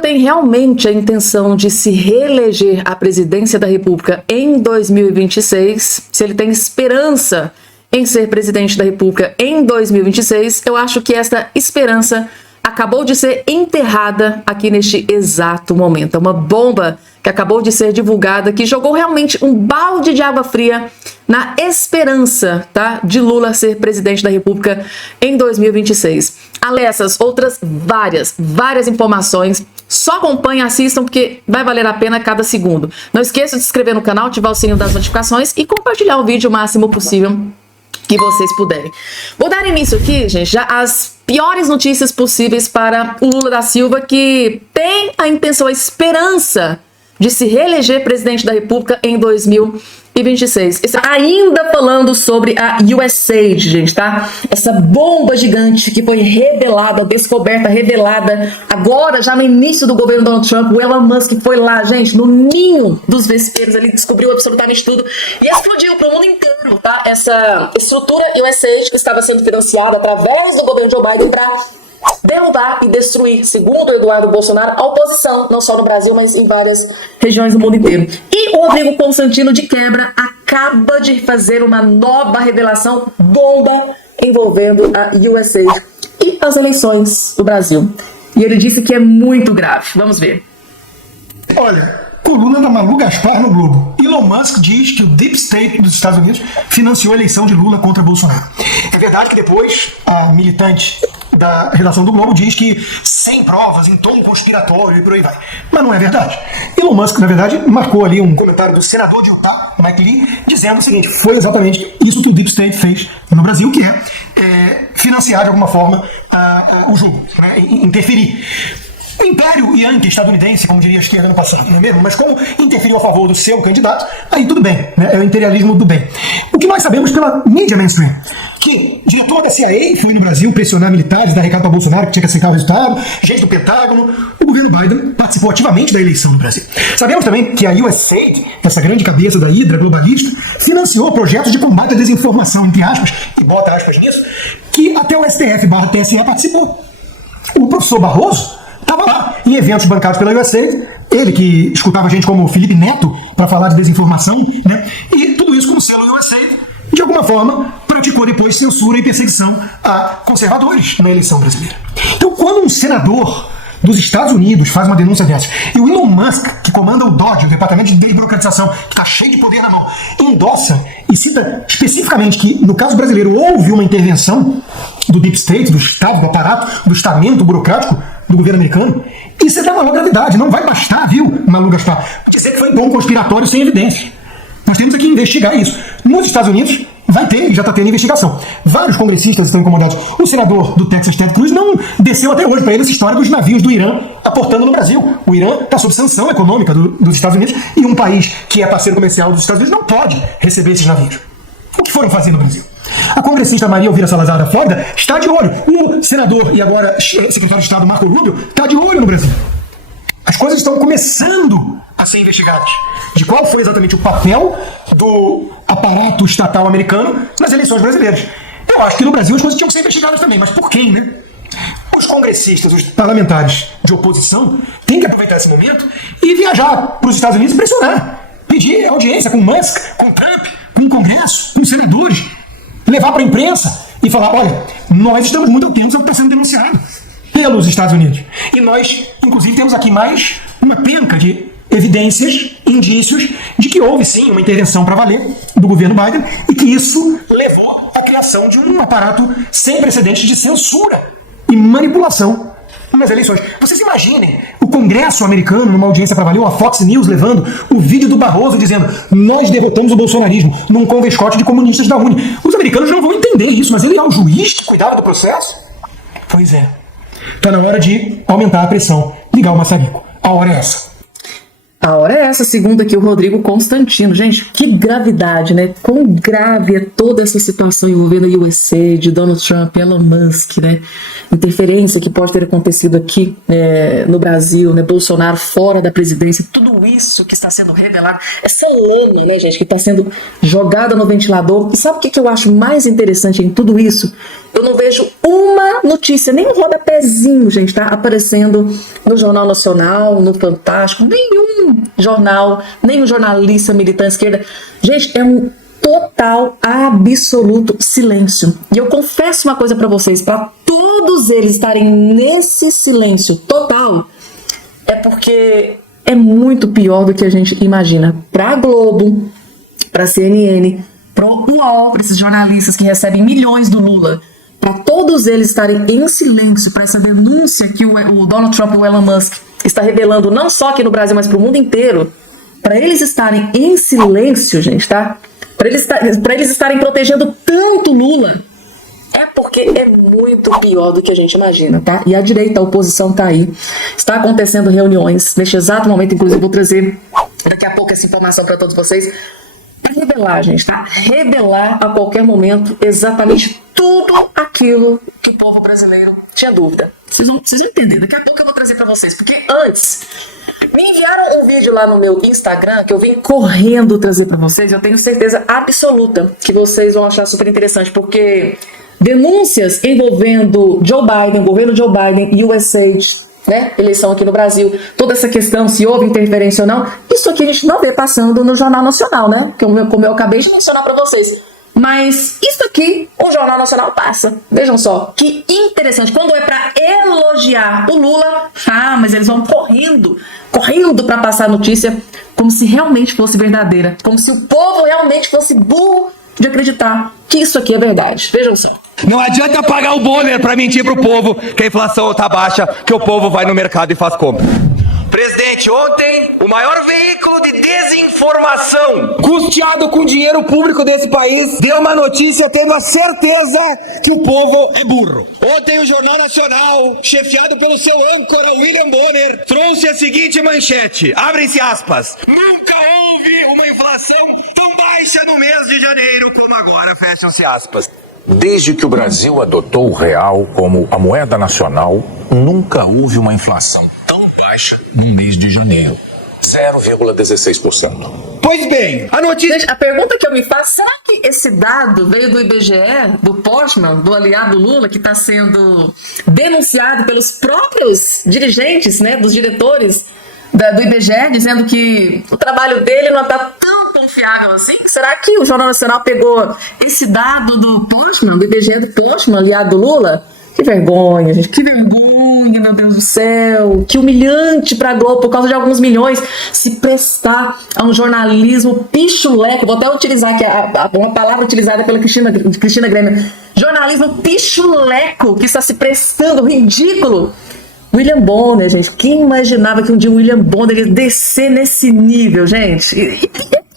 tem realmente a intenção de se reeleger à presidência da República em 2026, se ele tem esperança em ser presidente da República em 2026, eu acho que esta esperança acabou de ser enterrada aqui neste exato momento. É uma bomba que acabou de ser divulgada, que jogou realmente um balde de água fria na esperança, tá, de Lula ser presidente da República em 2026. Além dessas outras várias informações, só acompanhem, assistam, porque vai valer a pena cada segundo. Não esqueça de se inscrever no canal, ativar o sininho das notificações e compartilhar o vídeo o máximo possível que vocês puderem. Vou dar início aqui, gente, já às piores notícias possíveis para o Lula da Silva, que tem a intenção, a esperança de se reeleger presidente da República em 2026. Ainda falando sobre a USAID, gente, tá? Essa bomba gigante que foi revelada, descoberta, revelada, agora, já no início do governo Donald Trump. O Elon Musk foi lá, gente, no ninho dos vespeiros, ele descobriu absolutamente tudo e explodiu para o mundo inteiro, tá? Essa estrutura USAID que estava sendo financiada através do governo Joe Biden para derrubar e destruir, segundo Eduardo Bolsonaro, a oposição, não só no Brasil, mas em várias regiões do mundo inteiro. E o Rodrigo Constantino, de quebra, acaba de fazer uma nova revelação bomba envolvendo a USAID e as eleições do Brasil. E ele disse que é muito grave. Vamos ver. Olha, coluna da Malu Gaspar no Globo. Elon Musk diz que o Deep State dos Estados Unidos financiou a eleição de Lula contra Bolsonaro. É verdade que depois a militante da redação do Globo diz que sem provas, em tom conspiratório e por aí vai. Mas não é verdade. Elon Musk, na verdade, marcou ali um comentário do senador de Utah, Mike Lee, dizendo o seguinte: foi exatamente isso que o Deep State fez no Brasil, que é financiar de alguma forma o jogo, né, interferir. O império yankee estadunidense, como diria a esquerda no passado, não é mesmo? Mas como interferiu a favor do seu candidato, aí tudo bem, né? É o imperialismo do bem. O que nós sabemos pela mídia mainstream, que diretor da CIA foi no Brasil pressionar militares, dar recado para Bolsonaro que tinha que aceitar o resultado, gente do Pentágono. O governo Biden participou ativamente da eleição no Brasil. Sabemos também que a USAID, essa grande cabeça da hidra globalista, financiou projetos de combate à desinformação, entre aspas, e bota aspas nisso, que até o STF/TSE participou. O professor Barroso estava lá em eventos bancados pela USAID, ele que escutava gente como Felipe Neto para falar de desinformação, né? E tudo isso com o selo USAID, de alguma forma, praticou depois censura e perseguição a conservadores na eleição brasileira. Então, quando um senador dos Estados Unidos faz uma denúncia dessa, e o Elon Musk, que comanda o DOD, o Departamento de Desburocratização, que está cheio de poder na mão, endossa e cita especificamente que, no caso brasileiro, houve uma intervenção do Deep State, do Estado, do aparato, do estamento burocrático do governo americano, isso é da maior gravidade. Não vai bastar, viu, Malu Gaspar, dizer que foi dom conspiratório sem evidência. Nós temos que investigar isso. Nos Estados Unidos, vai ter, já está tendo investigação. Vários congressistas estão incomodados. O senador do Texas, Ted Cruz, não desceu até hoje para ele essa história dos navios do Irã aportando no Brasil. O Irã está sob sanção econômica dos Estados Unidos e um país que é parceiro comercial dos Estados Unidos não pode receber esses navios. O que foram fazer no Brasil? A congressista Maria Elvira Salazar da Flórida está de olho. O senador e agora secretário de Estado Marco Rubio está de olho no Brasil. As coisas estão começando a ser investigadas. De qual foi exatamente o papel do aparato estatal americano nas eleições brasileiras. Eu acho que no Brasil as coisas tinham que ser investigadas também, mas por quem, né? Os congressistas, os parlamentares de oposição têm que aproveitar esse momento e viajar para os Estados Unidos e pressionar. Pedir audiência com Musk, com Trump, com o Congresso, com os senadores. Levar para a imprensa e falar: olha, nós estamos muito atentos ao que está sendo denunciado pelos Estados Unidos. E nós, inclusive, temos aqui mais uma penca de evidências, indícios de que houve sim uma intervenção para valer do governo Biden e que isso levou à criação de um aparato sem precedentes de censura e manipulação nas eleições. Vocês imaginem o Congresso americano, numa audiência para valer, a Fox News levando o vídeo do Barroso dizendo: nós derrotamos o bolsonarismo num convescote de comunistas da Uni. Os americanos não vão entender isso, mas ele é o juiz que cuidava do processo? Pois é. Está na hora de aumentar a pressão, ligar o maçarico. A hora é essa. A hora é essa, segundo aqui o Rodrigo Constantino. Gente, que gravidade, né? Quão grave é toda essa situação envolvendo a USA, de Donald Trump, Elon Musk, né? Interferência que pode ter acontecido aqui no Brasil, né? Bolsonaro fora da presidência, tudo tudo isso que está sendo revelado, essa lama, né, gente, que está sendo jogada no ventilador. E sabe o que eu acho mais interessante em tudo isso? Eu não vejo uma notícia, nem um rodapézinho, gente, tá aparecendo no Jornal Nacional, no Fantástico, nenhum jornal, nenhum jornalista militante esquerda. Gente, é um total, absoluto silêncio. E eu confesso uma coisa pra vocês, para todos eles estarem nesse silêncio total, é porque é muito pior do que a gente imagina. Pra Globo, pra CNN, pro UOL, pra esses jornalistas que recebem milhões do Lula, para todos eles estarem em silêncio para essa denúncia que o Donald Trump e o Elon Musk está revelando, não só aqui no Brasil, mas para o mundo inteiro, para eles estarem em silêncio, gente, tá? Para eles estarem protegendo tanto Lula, é porque é muito pior do que a gente imagina, tá? E a direita, a oposição tá aí. Está acontecendo reuniões, neste exato momento, inclusive vou trazer daqui a pouco essa informação para todos vocês, para revelar, gente, tá? Revelar a qualquer momento exatamente tudo aquilo que o povo brasileiro tinha dúvida. Vocês vão entender, daqui a pouco eu vou trazer para vocês, porque antes me enviaram um vídeo lá no meu Instagram que eu vim correndo trazer para vocês. Eu tenho certeza absoluta que vocês vão achar super interessante, porque denúncias envolvendo Joe Biden, governo Joe Biden e USAID, né, eleição aqui no Brasil, toda essa questão, se houve interferência ou não, isso aqui a gente não vê passando no Jornal Nacional, né, como eu acabei de mencionar para vocês. Mas isso aqui, o Jornal Nacional passa. Vejam só, que interessante. Quando é para elogiar o Lula, mas eles vão correndo para passar a notícia como se realmente fosse verdadeira. Como se o povo realmente fosse burro de acreditar que isso aqui é verdade. Vejam só. Não adianta pagar o Bonner para mentir pro povo que a inflação tá baixa, que o povo vai no mercado e faz compra. Presidente, ontem, o maior veículo de desinformação, custeado com dinheiro público desse país, deu uma notícia tendo a certeza que o povo é burro. Ontem o Jornal Nacional, chefiado pelo seu âncora William Bonner, trouxe a seguinte manchete, abrem-se aspas, nunca houve uma inflação tão baixa no mês de janeiro como agora, fecham-se aspas. Desde que o Brasil adotou o real como a moeda nacional, nunca houve uma inflação tão baixa no mês de janeiro. 0,16%. Pois bem, a notícia... Gente, a pergunta que eu me faço, será que esse dado veio do IBGE, do Postman, do aliado Lula, que está sendo denunciado pelos próprios dirigentes, né, dos diretores do IBGE, dizendo que o trabalho dele não está tão confiável assim? Será que o Jornal Nacional pegou esse dado do Postman, do IBGE do Postman, aliado do Lula? Que vergonha, gente, que vergonha, meu Deus do céu, que humilhante pra Globo, por causa de alguns milhões, se prestar a um jornalismo pichuleco. Vou até utilizar aqui uma palavra utilizada pela Cristina Grêmio, jornalismo pichuleco, que está se prestando, ridículo. William Bonner, gente, quem imaginava que um dia o William Bonner ia descer nesse nível, gente? E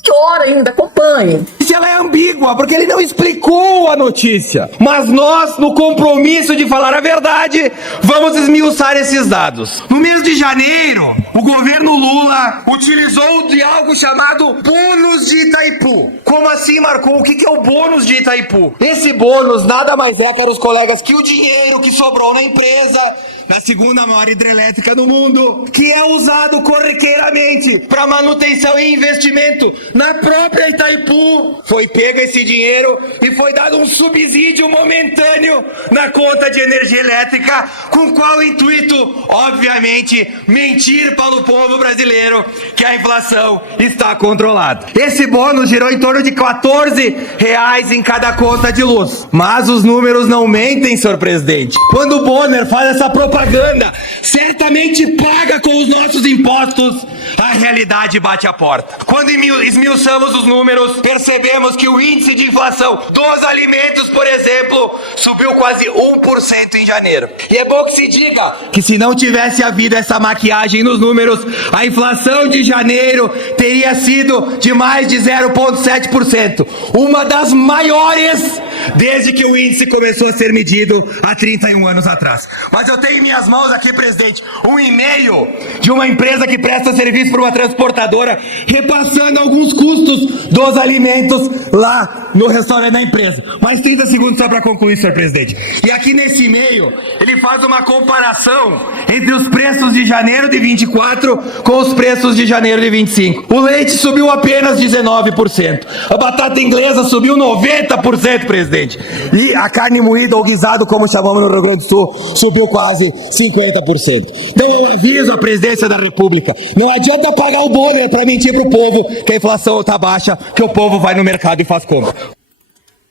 pior ainda, acompanhe. Ela é ambígua, porque ele não explicou a notícia. Mas nós, no compromisso de falar a verdade, vamos esmiuçar esses dados. No mês de janeiro, o governo Lula utilizou de algo chamado bônus de Itaipu. Como assim, Marcou? O que é o bônus de Itaipu? Esse bônus nada mais é, caros colegas, que o dinheiro que sobrou na empresa, na segunda maior hidrelétrica do mundo, que é usado corriqueiramente para manutenção e investimento na própria Itaipu. Foi pego esse dinheiro e foi dado um subsídio momentâneo na conta de energia elétrica, com qual intuito, obviamente, mentir para o povo brasileiro que a inflação está controlada. Esse bônus girou em torno de R$14 em cada conta de luz. Mas os números não mentem, senhor presidente. Quando o Bonner faz essa propaganda, certamente paga com os nossos impostos, a realidade bate a porta. Quando esmiuçamos os números, percebemos que o índice de inflação dos alimentos, por exemplo, subiu quase 1% em janeiro. E é bom que se diga que se não tivesse havido essa maquiagem nos números, a inflação de janeiro teria sido de mais de 0,7%, uma das maiores desde que o índice começou a ser medido há 31 anos atrás. Mas eu tenho em minhas mãos aqui, presidente, um e-mail de uma empresa que presta serviço para uma transportadora, repassando alguns custos dos alimentos lá no restaurante da empresa. Mais 30 segundos só para concluir, senhor presidente. E aqui nesse e-mail, ele faz uma comparação entre os preços de janeiro de 24 com os preços de janeiro de 25. O leite subiu apenas 19%. A batata inglesa subiu 90%, presidente. E a carne moída ou guisado, como chamamos no Rio Grande do Sul, subiu quase 50%. Então eu aviso a presidência da República, não adianta pagar o bolo para mentir pro povo que a inflação está baixa, que o povo vai no mercado e faz compra.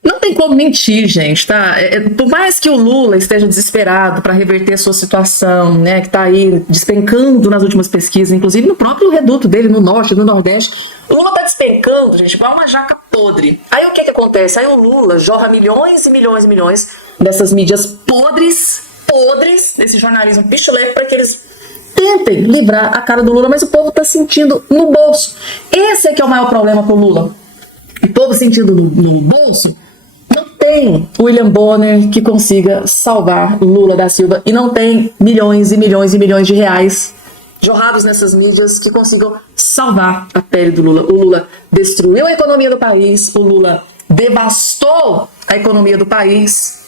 Não tem como mentir, gente, tá? Por mais que o Lula esteja desesperado para reverter a sua situação, né, que tá aí despencando nas últimas pesquisas, inclusive no próprio reduto dele, no norte, no nordeste, o Lula tá despencando, gente, igual uma jaca podre. Aí o que acontece? Aí o Lula jorra milhões e milhões e milhões dessas mídias podres, desse jornalismo pichuleco, para que eles tentem livrar a cara do Lula, mas o povo tá sentindo no bolso. Esse é que é o maior problema pro Lula. O povo sentindo no bolso. Não tem William Bonner que consiga salvar Lula da Silva, e não tem milhões e milhões e milhões de reais jorrados nessas mídias que consigam salvar a pele do Lula. O Lula destruiu a economia do país, o Lula devastou a economia do país,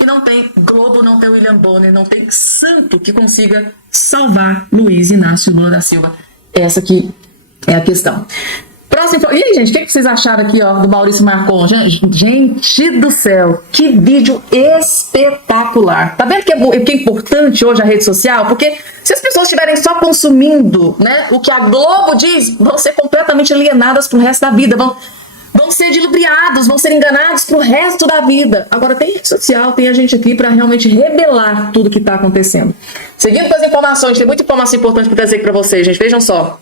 e não tem Globo, não tem William Bonner, não tem santo que consiga salvar Luiz Inácio Lula da Silva. Essa aqui é a questão. Próximo. E aí, gente, o que vocês acharam aqui, ó, do Maurício Marcon? Gente do céu, que vídeo espetacular. Tá vendo que é importante hoje a rede social? Porque se as pessoas estiverem só consumindo, né, o que a Globo diz, vão ser completamente alienadas pro resto da vida, vão ser dilubriados, vão ser enganados pro resto da vida. Agora tem rede social, tem a gente aqui para realmente revelar tudo que tá acontecendo. Seguindo com as informações, tem muita informação importante para trazer aqui para vocês, gente. Vejam só.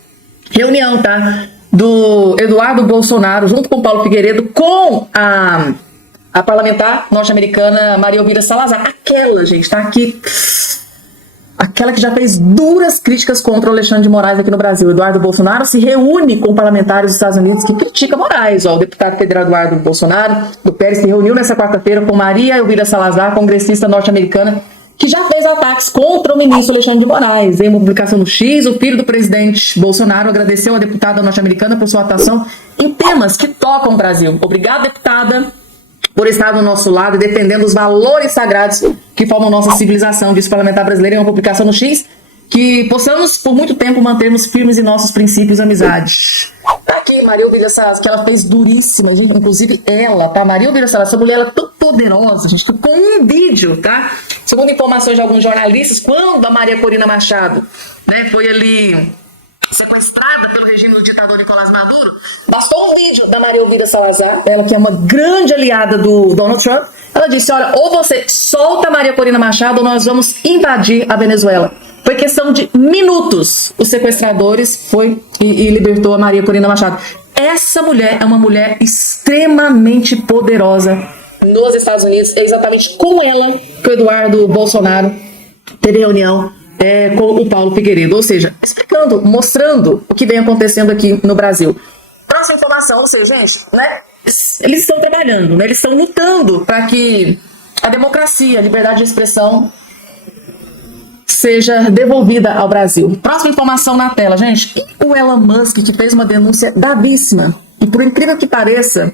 Reunião, tá? Do Eduardo Bolsonaro, junto com Paulo Figueiredo, com a parlamentar norte-americana Maria Elvira Salazar. Aquela, gente, tá aqui. Aquela que já fez duras críticas contra o Alexandre de Moraes aqui no Brasil. Eduardo Bolsonaro se reúne com parlamentares dos Estados Unidos que criticam Moraes. Ó, o deputado federal Eduardo Bolsonaro, do PL, se reuniu nessa quarta-feira com Maria Elvira Salazar, congressista norte-americana, que já fez ataques contra o ministro Alexandre de Moraes. Em uma publicação no X, o filho do presidente Bolsonaro agradeceu a deputada norte-americana por sua atuação em temas que tocam o Brasil. Obrigada, deputada, por estar do nosso lado e defendendo os valores sagrados que formam nossa civilização, disse o parlamentar brasileiro em uma publicação no X, que possamos por muito tempo mantermos firmes em nossos princípios e amizades. Aqui, Maria Elvira Salazar, que ela fez duríssima, gente, inclusive ela, tá? Maria Elvira Salazar, essa mulher, ela é tão poderosa, gente, com um vídeo, tá? Segundo informações de alguns jornalistas, quando a Maria Corina Machado, né, foi ali sequestrada pelo regime do ditador Nicolás Maduro, bastou um vídeo da Maria Elvira Salazar, ela que é uma grande aliada do Donald Trump, ela disse, olha, ou você solta a Maria Corina Machado ou nós vamos invadir a Venezuela. Foi questão de minutos, os sequestradores foi e libertou a Maria Corina Machado. Essa mulher é uma mulher extremamente poderosa nos Estados Unidos. É exatamente com ela que o Eduardo Bolsonaro teve reunião com o Paulo Figueiredo. Ou seja, explicando, mostrando o que vem acontecendo aqui no Brasil. Próxima informação, ou seja, gente, né? Eles estão trabalhando, né? Eles estão lutando para que a democracia, a liberdade de expressão seja devolvida ao Brasil. Próxima informação na tela, gente. O Elon Musk, que fez uma denúncia gravíssima, e por incrível que pareça,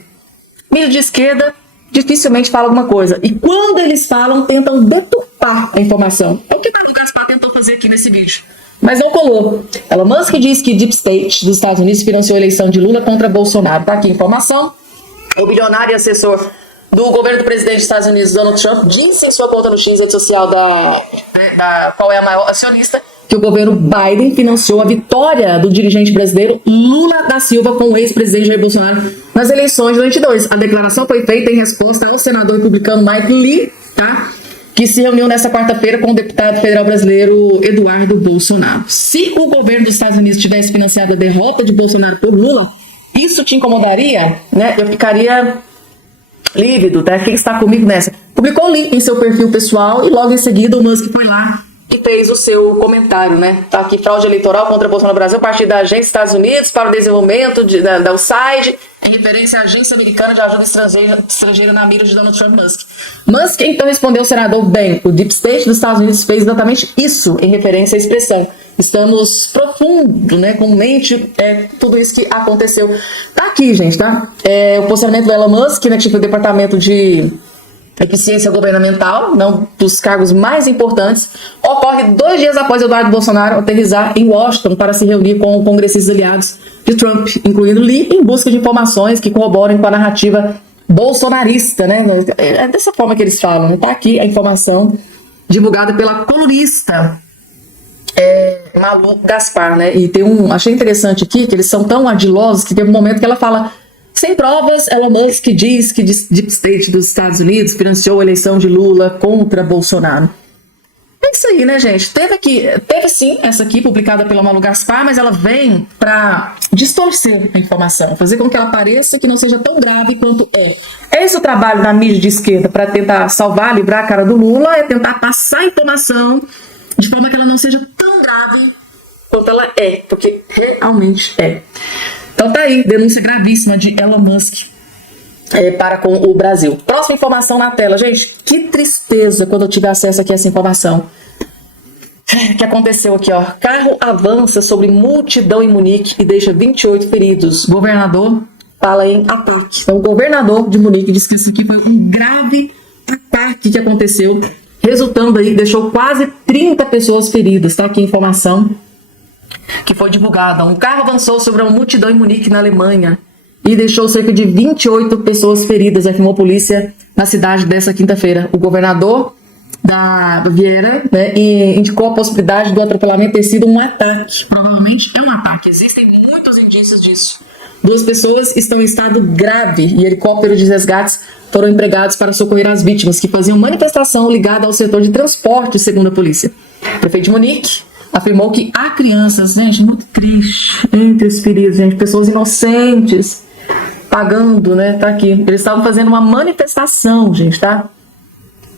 mídia de esquerda dificilmente fala alguma coisa. E quando eles falam, tentam deturpar a informação. É o que o Gaspar tentou fazer aqui nesse vídeo. Mas não colou. Elon Musk diz que Deep State dos Estados Unidos financiou a eleição de Lula contra Bolsonaro. Tá aqui a informação. O bilionário e assessor do governo do presidente dos Estados Unidos, Donald Trump, disse em sua conta no X, rede social da qual é a maior acionista, que o governo Biden financiou a vitória do dirigente brasileiro Lula da Silva com o ex-presidente Jair Bolsonaro nas eleições de 2022. A declaração foi feita em resposta ao senador republicano Mike Lee, tá? Que se reuniu nesta quarta-feira com o deputado federal brasileiro Eduardo Bolsonaro. Se o governo dos Estados Unidos tivesse financiado a derrota de Bolsonaro por Lula, isso te incomodaria, né? Eu ficaria lívido, tá? Quem está comigo nessa? Publicou o link em seu perfil pessoal e logo em seguida o Musk foi lá e fez o seu comentário, né? Tá aqui, fraude eleitoral contra Bolsonaro no Brasil, a partir da Agência Estados Unidos para o Desenvolvimento da USAID, em referência à Agência Americana de Ajuda Estrangeira na mira de Donald Trump. Musk então respondeu ao senador, bem, o Deep State dos Estados Unidos fez exatamente isso em referência à expressão. Estamos profundo, né, com mente, tudo isso que aconteceu. Tá aqui, gente, tá? O posicionamento do Elon Musk, né, que foi o departamento de eficiência governamental, não dos cargos mais importantes, ocorre 2 dias após Eduardo Bolsonaro aterrissar em Washington para se reunir com congressistas aliados de Trump, incluindo Lee, em busca de informações que corroborem com a narrativa bolsonarista, né? É dessa forma que eles falam, né? Tá aqui a informação divulgada pela colunista Malu Gaspar, né? E achei interessante aqui que eles são tão ardilosos que teve um momento que ela fala: sem provas, Elon Musk diz que Deep State dos Estados Unidos financiou a eleição de Lula contra Bolsonaro. É isso aí, né, gente? Teve sim essa aqui, publicada pela Malu Gaspar, mas ela vem para distorcer a informação, fazer com que ela pareça que não seja tão grave quanto é. Esse é o trabalho da mídia de esquerda para tentar salvar, livrar a cara do Lula, é tentar passar a informação de forma que ela não seja tão grave quanto ela é, porque realmente é. Então tá aí, denúncia gravíssima de Elon Musk para com o Brasil. Próxima informação na tela. Gente, que tristeza quando eu tive acesso aqui a essa informação. O que aconteceu aqui, ó? Carro avança sobre multidão em Munique e deixa 28 feridos. Governador fala em ataque. Então o governador de Munique disse que isso aqui foi um grave ataque que aconteceu, resultando aí, deixou quase 30 pessoas feridas. Tá aqui a informação que foi divulgada. Um carro avançou sobre uma multidão em Munique, na Alemanha, e deixou cerca de 28 pessoas feridas, afirmou a polícia na cidade dessa quinta-feira. O governador da Baviera, né, indicou a possibilidade do atropelamento ter sido um ataque. Provavelmente é um ataque. Existem muitos indícios disso. 2 pessoas estão em estado grave e helicópteros de resgates foram empregados para socorrer as vítimas, que faziam manifestação ligada ao setor de transporte, segundo a polícia. O prefeito de Munique afirmou que há crianças, gente, muito triste, entre os feridos, gente, pessoas inocentes, pagando, né, tá aqui. Eles estavam fazendo uma manifestação, gente, tá?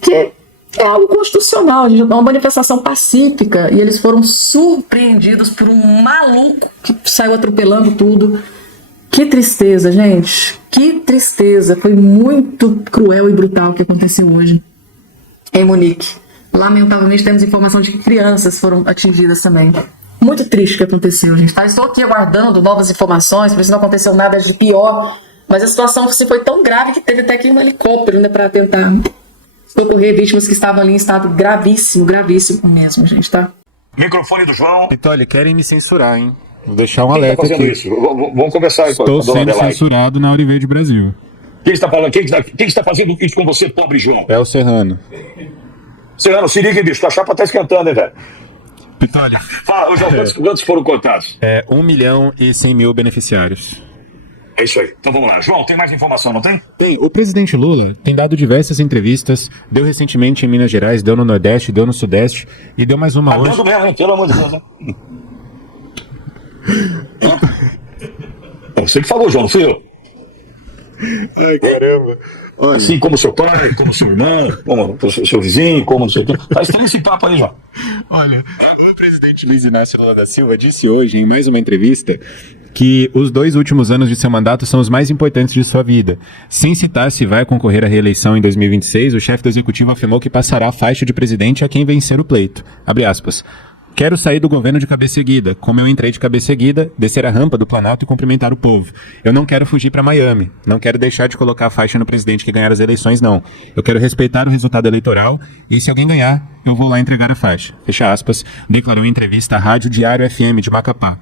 Que é algo constitucional, gente, é uma manifestação pacífica, e eles foram surpreendidos por um maluco que saiu atropelando tudo. Que tristeza, gente, que tristeza. Foi muito cruel e brutal o que aconteceu hoje em Munique. Lamentavelmente temos informação de que crianças foram atingidas também. Muito triste o que aconteceu, gente. Tá? Estou aqui aguardando novas informações, por isso não aconteceu nada de pior, mas a situação foi tão grave que teve até que um helicóptero, né, para tentar socorrer vítimas que estavam ali em estado gravíssimo, gravíssimo mesmo, gente, tá? Microfone do João. Pitoli, querem me censurar, hein? Vou deixar um Quem alerta está fazendo aqui. isso? Vamos conversar aí com a Estou dona sendo Adelaide. censurado na Auriverde Brasil. Quem está falando? Quem está fazendo isso com você, pobre João? É o Serrano. Serrano, se liga, bicho. Tua chapa tá esquentando, hein, velho? Pitoli, Fala, João, quantos foram contados? 1.100.000 beneficiários. É isso aí. Então vamos lá. João, tem mais informação, não tem? Bem, o presidente Lula tem dado diversas entrevistas, deu recentemente em Minas Gerais, deu no Nordeste, deu no Sudeste e deu mais uma Tá hoje. dando mesmo, hein? Pelo amor de Deus, né? Você que falou, João, não fui eu. Ai, caramba. Olha, Assim como seu pai, como seu irmão, como seu vizinho, como não sei o quê. Tá estranho esse papo aí, João. olha, o presidente Luiz Inácio Lula da Silva disse hoje, em mais uma entrevista, que os 2 últimos anos de seu mandato são os mais importantes de sua vida. Sem citar se vai concorrer à reeleição em 2026, o chefe do executivo afirmou que passará a faixa de presidente a quem vencer o pleito. Abre aspas. Quero sair do governo de cabeça erguida. Como eu entrei de cabeça erguida, descer a rampa do Planalto e cumprimentar o povo. Eu não quero fugir para Miami. Não quero deixar de colocar a faixa no presidente que ganhar as eleições, não. Eu quero respeitar o resultado eleitoral e se alguém ganhar, eu vou lá entregar a faixa. Fecha aspas, declarou em entrevista à Rádio Diário FM de Macapá.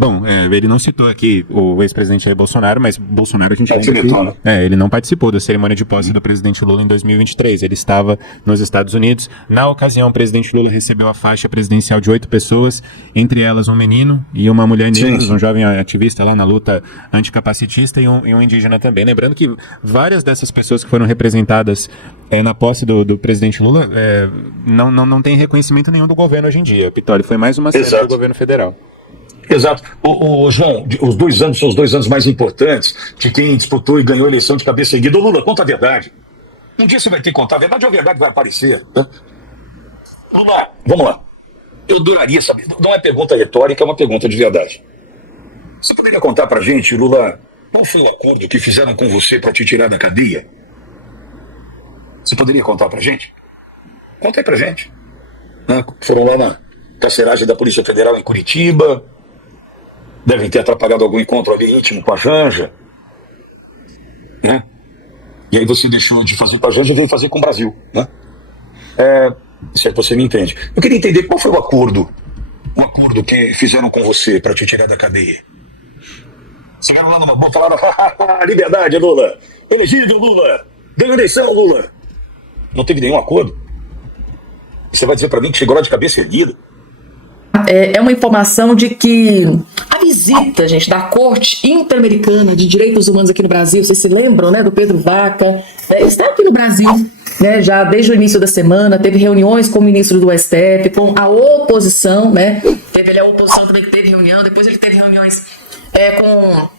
Bom, ele não citou aqui o ex-presidente Jair Bolsonaro, mas Bolsonaro a gente lembra que, ele não participou da cerimônia de posse do presidente Lula em 2023. Ele estava nos Estados Unidos. Na ocasião, o presidente Lula recebeu a faixa presidencial de 8 pessoas, entre elas um menino e uma mulher negra, um jovem ativista lá na luta anticapacitista e um indígena também. Lembrando que várias dessas pessoas que foram representadas na posse do presidente Lula não tem reconhecimento nenhum do governo hoje em dia. Pitoli, foi mais uma série do governo federal. Exato. João, os 2 anos são os 2 anos mais importantes de quem disputou e ganhou a eleição de cabeça erguida. Ô, Lula, conta a verdade. Um dia você vai ter que contar a verdade ou a verdade vai aparecer. Né? Lula, vamos lá. Eu adoraria saber. Não é pergunta retórica, é uma pergunta de verdade. Você poderia contar pra gente, Lula, qual foi o acordo que fizeram com você pra te tirar da cadeia? Você poderia contar pra gente? Conta aí pra gente. Foram lá carceragem da Polícia Federal em Curitiba. Devem ter atrapalhado algum encontro ali íntimo com a Janja. Né? E aí você deixou de fazer com a Janja e veio fazer com o Brasil. Né? Se é que você me entende. Eu queria entender qual foi o acordo que fizeram com você para te tirar da cadeia. Chegaram lá numa boa, falaram: liberdade, Lula, elegido, Lula, ganhou eleição, Lula. Não teve nenhum acordo? Você vai dizer para mim que chegou lá de cabeça erguida? É uma informação de que a visita, gente, da Corte Interamericana de Direitos Humanos aqui no Brasil, vocês se lembram, né, do Pedro Vaca, está aqui no Brasil, né, já desde o início da semana, teve reuniões com o ministro do STF, com a oposição, né, teve ali a oposição também que teve reunião, depois ele teve reuniões com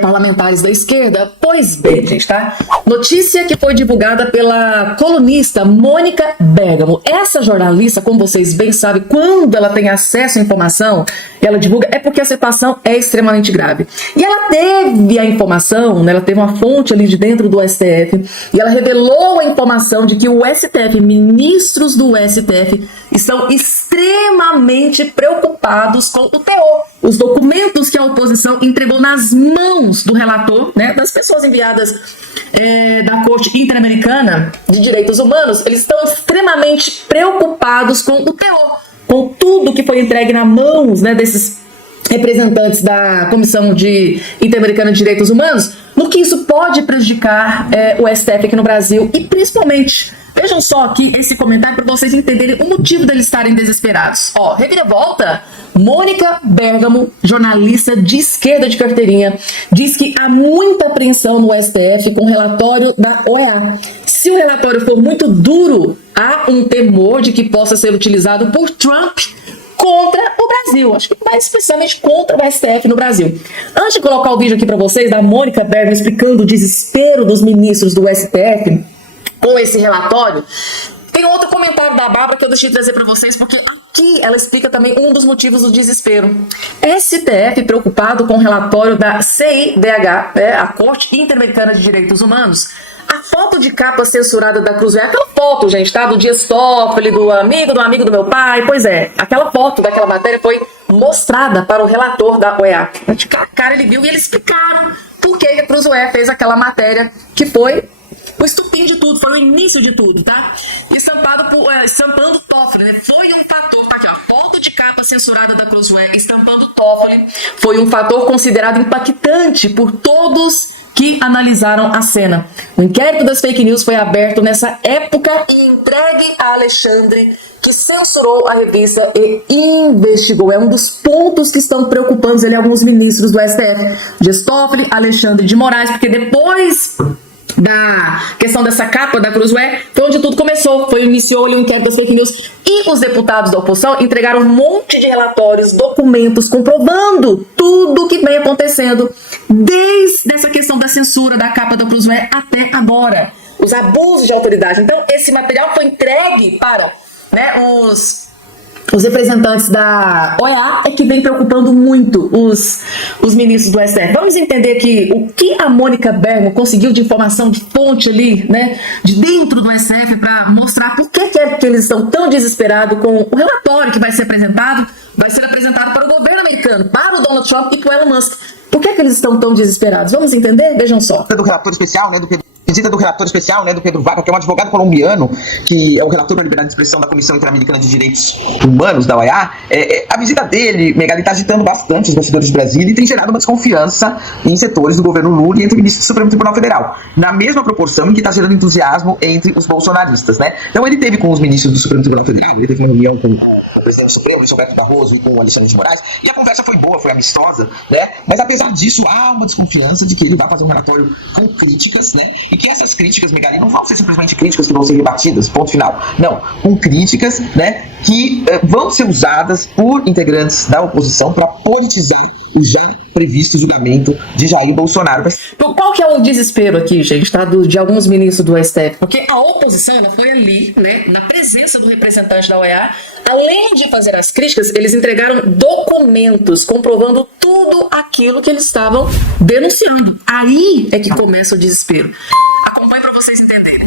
parlamentares da esquerda. Pois bem, gente, tá? Notícia que foi divulgada pela colunista Mônica Bergamo. Essa jornalista, como vocês bem sabem, quando ela tem acesso à informação, ela divulga, é porque a situação é extremamente grave. E ela teve a informação, né, ela teve uma fonte ali de dentro do STF, e ela revelou a informação de que o STF, ministros do STF, estão extremamente preocupados com o teor. Os documentos que a oposição entregou nas mãos do relator, né, das pessoas enviadas da Corte Interamericana de Direitos Humanos, eles estão extremamente preocupados com o teor, com tudo que foi entregue nas mãos, né, desses representantes da Comissão Interamericana de Direitos Humanos, no que isso pode prejudicar o STF aqui no Brasil e principalmente, vejam só aqui esse comentário para vocês entenderem o motivo deles estarem desesperados. Ó, reviravolta, Mônica Bergamo, jornalista de esquerda de carteirinha, diz que há muita apreensão no STF com o relatório da OEA. Se o relatório for muito duro, há um temor de que possa ser utilizado por Trump contra o Brasil, acho que mais especialmente contra o STF no Brasil. Antes de colocar o vídeo aqui para vocês, da Mônica Bergamo explicando o desespero dos ministros do STF com esse relatório, tem outro comentário da Bárbara que eu deixei de trazer para vocês, porque aqui ela explica também um dos motivos do desespero. STF preocupado com o relatório da CIDH, a Corte Interamericana de Direitos Humanos. A foto de capa censurada da Cruz, aquela foto, gente, tá? Do Dias Toffoli, do amigo do meu pai, pois é, aquela foto daquela matéria foi mostrada para o relator da OEA. De cara ele viu e eles explicaram por que a Cruz OEA fez aquela matéria que foi o estupim de tudo, foi o início de tudo, tá? Estampando Toffoli, né? Foi um fator, tá aqui, ó, foto de capa censurada da Cruz OEA, estampando Toffoli, foi um fator considerado impactante por todos que analisaram a cena. O inquérito das fake news foi aberto nessa época e entregue a Alexandre, que censurou a revista e investigou. É um dos pontos que estão preocupando alguns ministros do STF. Dias Toffoli, Alexandre de Moraes, porque depois da questão dessa capa da Cruz UE, foi onde tudo começou, iniciou ali o inquérito das fake news, e os deputados da oposição entregaram um monte de relatórios, documentos, comprovando tudo o que vem acontecendo, desde essa questão da censura da capa da Cruz UE até agora, os abusos de autoridade. Então, esse material foi entregue para, né, os representantes da OEA, é que vem preocupando muito os ministros do STF. Vamos entender aqui o que a Mônica Bergamo conseguiu de informação de fonte ali, né, de dentro do STF, para mostrar por que eles estão tão desesperados com o relatório que vai ser apresentado para o governo americano, para o Donald Trump e para o Elon Musk. Por que eles estão tão desesperados? Vamos entender? Vejam só. Do relator especial, né, visita do relator especial, né, do Pedro Vaca, que é um advogado colombiano, que é o relator da liberdade de expressão da Comissão Interamericana de Direitos Humanos, da OEA. A visita dele, Megali, está agitando bastante os bastidores de Brasília e tem gerado uma desconfiança em setores do governo Lula e entre ministros do Supremo Tribunal Federal, na mesma proporção em que está gerando entusiasmo entre os bolsonaristas, né? Então ele teve com os ministros do Supremo Tribunal Federal, ele teve uma reunião com o presidente do Supremo, Luiz Roberto Barroso, e com o Alexandre de Moraes, e a conversa foi boa, foi amistosa, né? Mas apesar disso, há uma desconfiança de que ele vai fazer um relatório com críticas, né? E que essas críticas, Megali, não vão ser simplesmente críticas que vão ser rebatidas, ponto final. Não, com críticas, né, que vão ser usadas por integrantes da oposição para politizar o já previsto julgamento de Jair Bolsonaro. Qual que é o desespero aqui, gente, tá? De alguns ministros do STF? Porque a oposição, ela foi ali, né, na presença do representante da OEA, além de fazer as críticas, eles entregaram documentos comprovando tudo aquilo que eles estavam denunciando. Aí é que começa o desespero. Acompanhe para vocês entenderem.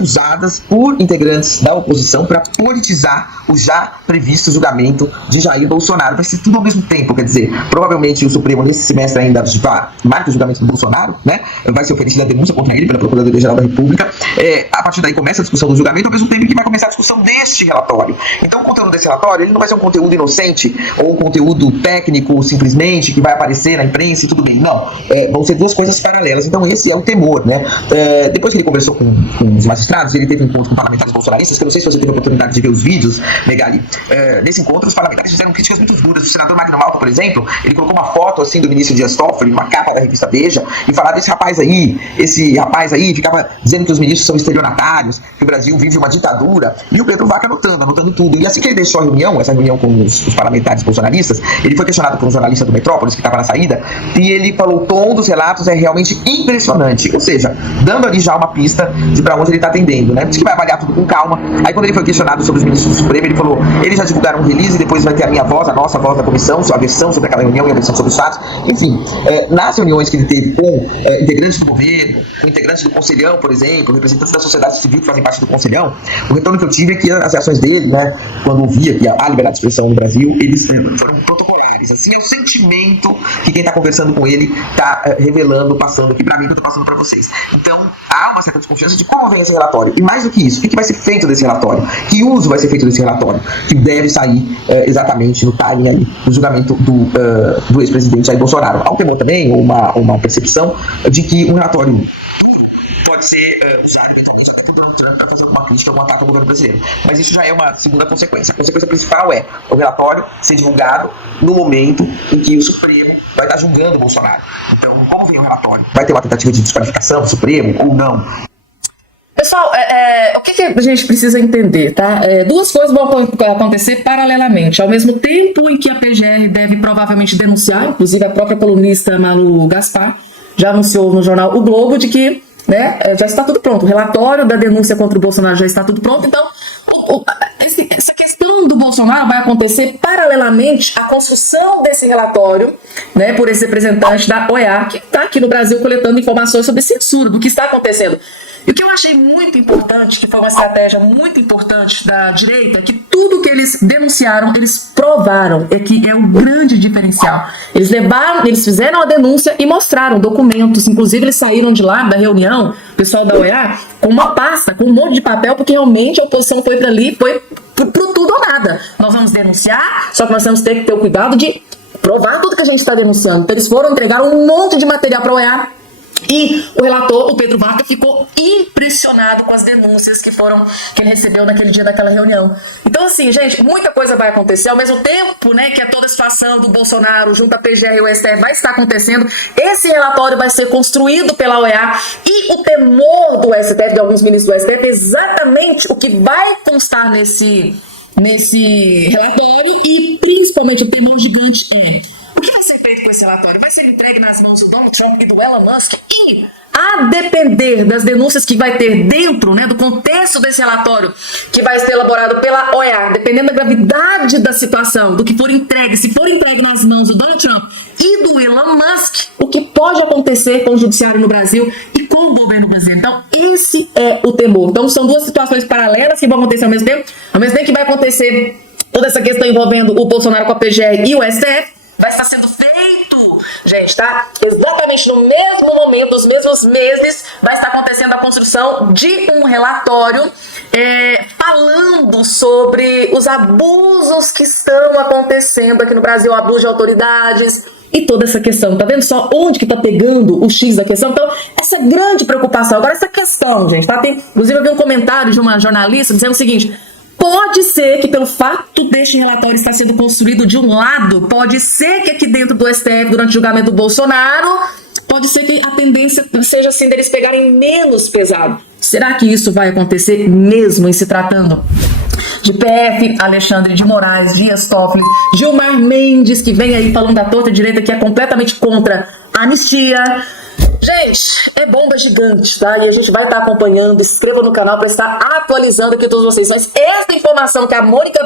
usadas por integrantes da oposição para politizar o já previsto julgamento de Jair Bolsonaro. Vai ser tudo ao mesmo tempo, quer dizer, provavelmente o Supremo nesse semestre ainda marca o julgamento do Bolsonaro, né? Vai ser oferecida a denúncia contra ele pela Procuradoria-Geral da República. A partir daí começa a discussão do julgamento, ao mesmo tempo que vai começar a discussão deste relatório. Então o conteúdo desse relatório, ele não vai ser um conteúdo inocente ou um conteúdo técnico simplesmente que vai aparecer na imprensa e tudo bem. Não, vão ser duas coisas paralelas. Então esse é o temor, né? Depois que ele conversou com os magistrados, ele teve um encontro com parlamentares bolsonaristas, que eu não sei se você teve a oportunidade de ver os vídeos, Megali. Nesse encontro, os parlamentares fizeram críticas muito duras. O senador Magno Malta, por exemplo, ele colocou uma foto assim do ministro Dias Toffoli, uma capa da revista Veja, e falava desse rapaz aí, ficava dizendo que os ministros são estelionatários, que o Brasil vive uma ditadura, e o Pedro Vaca anotando tudo. E assim que ele deixou a reunião, essa reunião com os parlamentares bolsonaristas, ele foi questionado por um jornalista do Metrópolis, que estava na saída, e ele falou: o tom dos relatos é realmente impressionante, ou seja, dando ali já uma pista de para onde ele está atendendo, né? Diz que vai avaliar tudo com calma. Aí quando ele foi questionado sobre os ministros do Supremo, ele falou: eles já divulgaram um release e depois vai ter a minha voz, a nossa voz da comissão, a versão sobre aquela reunião e a versão sobre os fatos. Enfim, nas reuniões que ele teve com integrantes do governo, com integrantes do Conselhão, por exemplo, representantes da sociedade civil que fazem parte do Conselhão, o retorno que eu tive é que as reações dele, né, quando ouvia que a liberdade de expressão no Brasil, eles foram protocolares. Assim, é o sentimento que quem está conversando com ele está revelando, passando aqui para mim, que eu estou passando para vocês. Então, há uma certa desconfiança de como vem esse relatório. E mais do que isso, o que vai ser feito desse relatório? Que uso vai ser feito desse relatório? Que deve sair exatamente no timing aí, do julgamento do ex-presidente Jair Bolsonaro. Há um temor também, ou uma percepção de que um relatório duro pode ser usado eventualmente até por Donald Trump para fazer alguma crítica, algum ataque ao governo brasileiro. Mas isso já é uma segunda consequência. A consequência principal é o relatório ser divulgado no momento em que o Supremo vai estar julgando o Bolsonaro. Então, como vem o relatório? Vai ter uma tentativa de desqualificação do Supremo ou não? Pessoal, o que a gente precisa entender, tá? Duas coisas vão acontecer paralelamente. Ao mesmo tempo em que a PGR deve provavelmente denunciar, inclusive a própria colunista Malu Gaspar já anunciou no jornal O Globo de que, né, já está tudo pronto. O relatório da denúncia contra o Bolsonaro já está tudo pronto. Então, essa questão do Bolsonaro vai acontecer paralelamente à construção desse relatório, né, por esse representante da OEA, que está aqui no Brasil coletando informações sobre censura, do que está acontecendo. E o que eu achei muito importante, que foi uma estratégia muito importante da direita, é que tudo que eles denunciaram, eles provaram, que é um grande diferencial. Eles fizeram a denúncia e mostraram documentos, inclusive eles saíram de lá, da reunião, o pessoal da OEA, com uma pasta, com um monte de papel, porque realmente a oposição foi para ali, foi pro tudo ou nada. Nós vamos denunciar, só que nós temos que ter o cuidado de provar tudo que a gente está denunciando. Então eles foram entregar um monte de material para a OEA, e o relator, o Pedro Vaca, ficou impressionado com as denúncias que ele recebeu naquele dia daquela reunião. Então, assim, gente, muita coisa vai acontecer. Ao mesmo tempo, né, que toda a situação do Bolsonaro junto à PGR e o STF vai estar acontecendo, esse relatório vai ser construído pela OEA, e o temor do STF, de alguns ministros do STF, é exatamente o que vai constar nesse relatório, e principalmente o temor gigante o que vai ser feito com esse relatório? Vai ser entregue nas mãos do Donald Trump e do Elon Musk? E, a depender das denúncias que vai ter dentro, né, do contexto desse relatório que vai ser elaborado pela OEA, dependendo da gravidade da situação, do que for entregue, se for entregue nas mãos do Donald Trump e do Elon Musk, o que pode acontecer com o judiciário no Brasil e com o governo brasileiro. Então, esse é o temor. Então, são duas situações paralelas que vão acontecer ao mesmo tempo que vai acontecer toda essa questão envolvendo o Bolsonaro com a PGR e o STF, vai estar sendo feito, gente, tá? Exatamente no mesmo momento, nos mesmos meses, vai estar acontecendo a construção de um relatório falando sobre os abusos que estão acontecendo aqui no Brasil, abuso de autoridades e toda essa questão. Tá vendo só onde que tá pegando o X da questão? Então, essa grande preocupação. Agora, essa questão, gente, tá? Inclusive, eu vi um comentário de uma jornalista dizendo o seguinte: pode ser que pelo fato deste relatório estar sendo construído de um lado, pode ser que aqui dentro do STF, durante o julgamento do Bolsonaro, pode ser que a tendência seja assim deles pegarem menos pesado. Será que isso vai acontecer mesmo em se tratando de PF, Alexandre de Moraes, Dias Toffoli, Gilmar Mendes, que vem aí falando da torta direita, que é completamente contra a anistia? Gente, é bomba gigante, tá? E a gente vai estar acompanhando. Se inscreva no canal para estar atualizando aqui todos vocês. Mas essa informação que a Mônica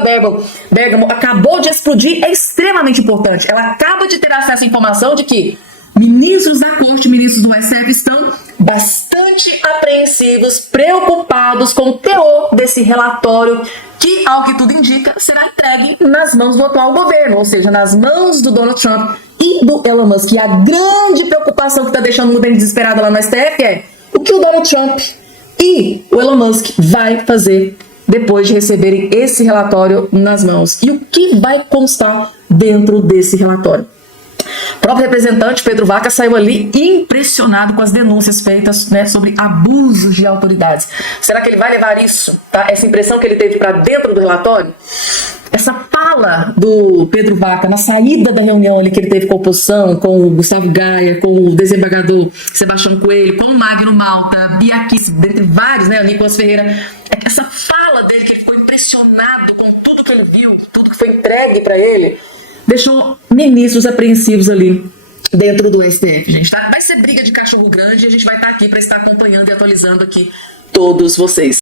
Bergamo acabou de explodir é extremamente importante. Ela acaba de ter acesso à informação de que ministros da corte, ministros do STF estão bastante apreensivos, preocupados com o teor desse relatório que, ao que tudo indica, será entregue nas mãos do atual governo, ou seja, nas mãos do Donald Trump e do Elon Musk. E a grande preocupação que está deixando o governo desesperado lá no STF é o que o Donald Trump e o Elon Musk vai fazer depois de receberem esse relatório nas mãos. E o que vai constar dentro desse relatório? O próprio representante Pedro Vaca saiu ali impressionado com as denúncias feitas, né, sobre abusos de autoridades. Será que ele vai levar isso, tá, essa impressão que ele teve, para dentro do relatório? Essa fala do Pedro Vaca na saída da reunião ali que ele teve com a oposição, com o Gustavo Gaia, com o desembargador Sebastião Coelho, com o Magno Malta, Bia Kicis, dentre vários, né, o Nicolas Ferreira, essa fala dele, que ele ficou impressionado com tudo que ele viu, tudo que foi entregue para ele, deixou ministros apreensivos ali dentro do STF, gente, tá? Vai ser briga de cachorro grande e a gente vai estar aqui para estar acompanhando e atualizando aqui todos vocês.